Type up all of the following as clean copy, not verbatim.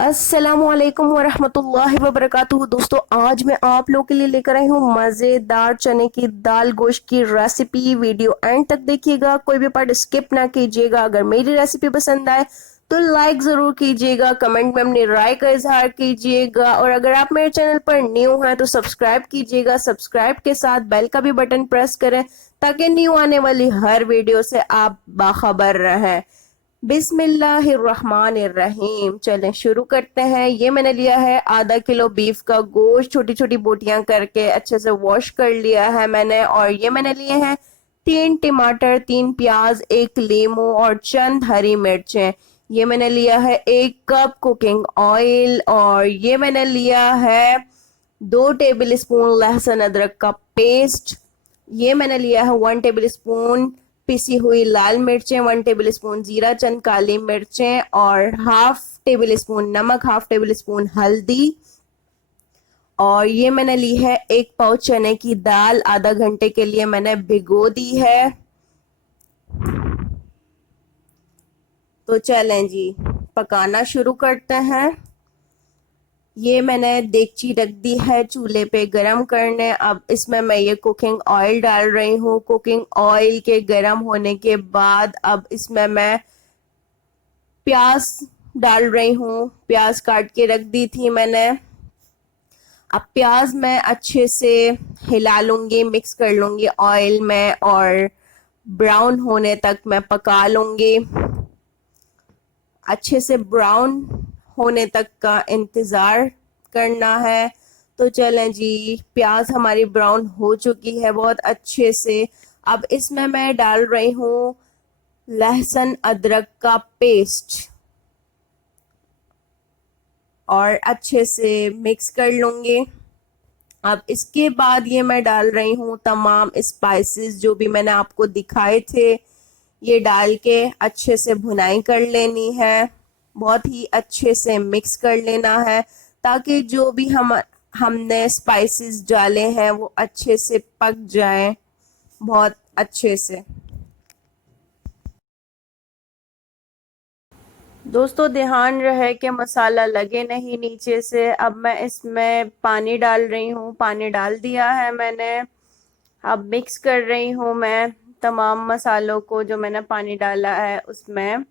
अस्सलामुअलैकुम वरहमतुल्लाहि वबरकातुहू। दोस्तों, आज मैं आप लोगों के लिए लेकर आई हूँ मज़ेदार चने की दाल गोश्त की रेसिपी। वीडियो एंड तक देखिएगा, कोई भी पार्ट स्किप ना कीजिएगा। अगर मेरी रेसिपी पसंद आए तो लाइक ज़रूर कीजिएगा, कमेंट में अपनी राय का इजहार कीजिएगा, और अगर आप मेरे चैनल पर न्यू हैं तो सब्सक्राइब कीजिएगा। सब्सक्राइब के साथ बेल का भी बटन प्रेस करें ताकि न्यू आने वाली हर वीडियो से आप बाखबर रहें। बिस्मिल्लाहिर्रहमानिर्रहीम। चलें शुरू करते हैं। ये मैंने लिया है आधा किलो बीफ का गोश्त, छोटी छोटी बोटियां करके अच्छे से वॉश कर लिया है मैंने। और ये मैंने लिए हैं 3 टमाटर, 3 प्याज, 1 लीमू और चंद हरी मिर्चें। ये मैंने लिया है 1 कप कुकिंग ऑयल, और ये मैंने लिया है 2 टेबल स्पून लहसुन अदरक का पेस्ट। ये मैंने लिया है 1 टेबल स्पून पिसी हुई लाल मिर्चें, 1 टेबल स्पून जीरा चंद काली मिर्चें, और ½ टेबल स्पून नमक, ½ टेबल स्पून हल्दी। और ये मैंने ली है 1 पाव चने की दाल, आधा घंटे के लिए मैंने भिगो दी है। तो चलें जी, पकाना शुरू करते हैं। ये मैंने देगची रख दी है चूल्हे पे गरम करने। अब इसमें मैं ये कुकिंग ऑयल डाल रही हूँ। कुकिंग ऑयल के गरम होने के बाद अब इसमें मैं प्याज डाल रही हूँ। प्याज काट के रख दी थी मैंने। अब प्याज मैं अच्छे से हिला लूंगी, मिक्स कर लूंगी ऑयल में, और ब्राउन होने तक मैं पका लूंगी। अच्छे से ब्राउन होने तक का इंतज़ार करना है। तो चलें जी, प्याज हमारी ब्राउन हो चुकी है बहुत अच्छे से। अब इसमें मैं डाल रही हूँ लहसुन अदरक का पेस्ट, और अच्छे से मिक्स कर लूँगी। अब इसके बाद ये मैं डाल रही हूँ तमाम स्पाइसेस जो भी मैंने आपको दिखाए थे। ये डाल के अच्छे से भुनाई कर लेनी है, बहुत ही अच्छे से मिक्स कर लेना है ताकि जो भी हमने स्पाइसेस डाले हैं वो अच्छे से पक जाएं बहुत अच्छे से। दोस्तों, ध्यान रहे कि मसाला लगे नहीं नीचे से। अब मैं इसमें पानी डाल रही हूँ, पानी डाल दिया है मैंने। अब मिक्स कर रही हूँ मैं तमाम मसालों को जो मैंने पानी डाला है उसमें।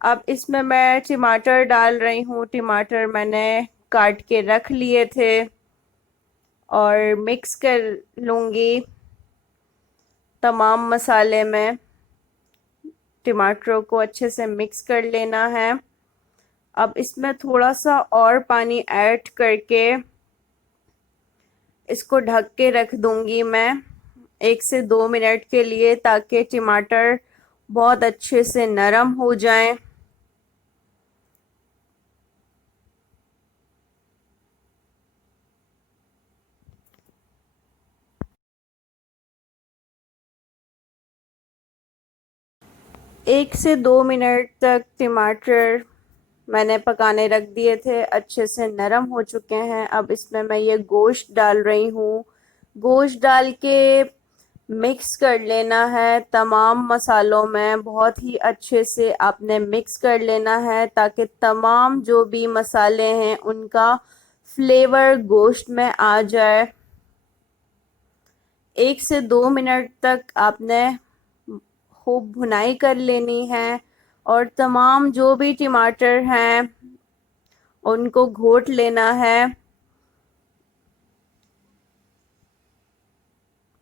अब इसमें मैं टमाटर डाल रही हूँ। टमाटर मैंने काट के रख लिए थे, और मिक्स कर लूँगी तमाम मसाले में। टमाटरों को अच्छे से मिक्स कर लेना है। अब इसमें थोड़ा सा और पानी ऐड करके इसको ढक के रख दूंगी मैं 1 से 2 मिनट के लिए, ताकि टमाटर बहुत अच्छे से नरम हो जाएं। एक से 2 मिनट तक टमाटर मैंने पकाने रख दिए थे, अच्छे से नरम हो चुके हैं। अब इसमें मैं ये गोश्त डाल रही हूँ। गोश्त डाल के मिक्स कर लेना है तमाम मसालों में, बहुत ही अच्छे से आपने मिक्स कर लेना है ताकि तमाम जो भी मसाले हैं उनका फ्लेवर गोश्त में आ जाए। 1 से 2 मिनट तक आपने खूब भुनाई कर लेनी है, और तमाम जो भी टमाटर हैं उनको घोट लेना है।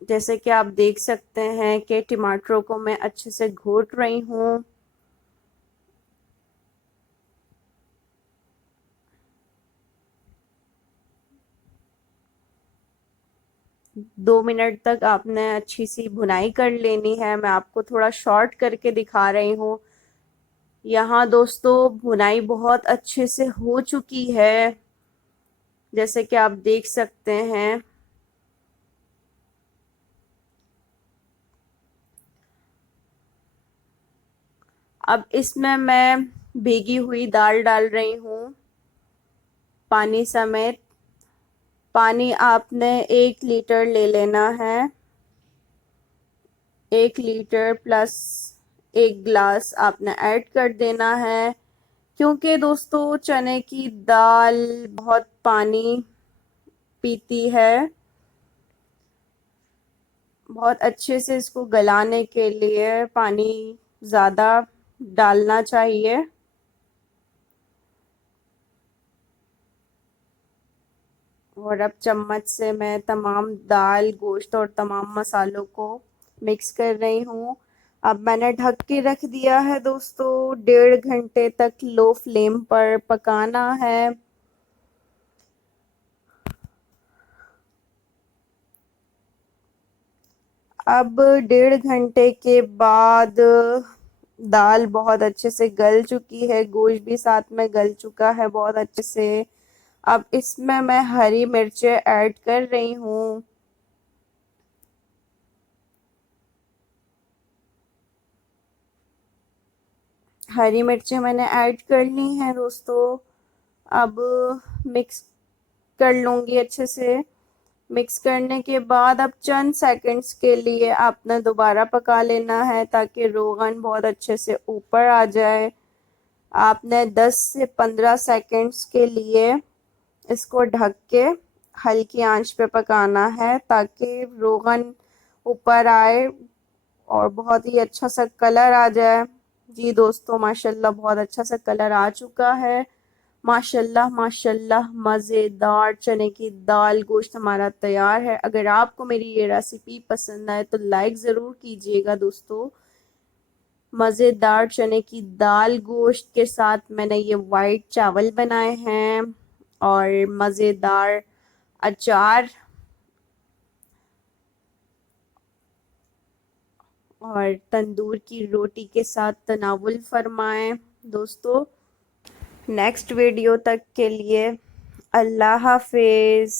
जैसे कि आप देख सकते हैं कि टमाटरों को मैं अच्छे से घोट रही हूँ। दो मिनट तक आपने अच्छी सी भुनाई कर लेनी है। मैं आपको थोड़ा शॉर्ट करके दिखा रही हूँ। यहाँ दोस्तों भुनाई बहुत अच्छे से हो चुकी है, जैसे कि आप देख सकते हैं। अब इसमें मैं भीगी हुई दाल डाल रही हूँ पानी समेत। पानी आपने 1 लीटर ले लेना है। 1 लीटर प्लस 1 गिलास आपने ऐड कर देना है। क्योंकि दोस्तों चने की दाल बहुत पानी पीती है, बहुत अच्छे से इसको गलाने के लिए पानी ज़्यादा डालना चाहिए। और अब चम्मच से मैं तमाम दाल, गोश्त और तमाम मसालों को मिक्स कर रही हूँ। अब मैंने ढक के रख दिया है दोस्तों, 1.5 घंटे तक लो फ्लेम पर पकाना है। अब 1.5 घंटे के बाद दाल बहुत अच्छे से गल चुकी है, गोश्त भी साथ में गल चुका है बहुत अच्छे से। अब इसमें मैं हरी मिर्चें ऐड कर रही हूँ। हरी मिर्चें मैंने ऐड कर ली हैं दोस्तों। अब मिक्स कर लूँगी अच्छे से। मिक्स करने के बाद अब चंद सेकंड्स के लिए आपने दोबारा पका लेना है ताकि रोगन बहुत अच्छे से ऊपर आ जाए। आपने 10 से 15 सेकंड्स के लिए इसको ढक के हल्की आंच पे पकाना है ताकि रोगन ऊपर आए और बहुत ही अच्छा सा कलर आ जाए। जी दोस्तों, माशाल्लाह बहुत अच्छा सा कलर आ चुका है। माशाल्लाह माशाल्लाह, मज़ेदार चने की दाल गोश्त हमारा तैयार है। अगर आपको मेरी ये रेसिपी पसंद आए तो लाइक ज़रूर कीजिएगा दोस्तों। मज़ेदार चने की दाल गोश्त के साथ मैंने ये वाइट चावल बनाए हैं और मज़ेदार अचार और तंदूर की रोटी के साथ तनावुल फरमाएं दोस्तों। नेक्स्ट वीडियो तक के लिए अल्लाह हाफिज़।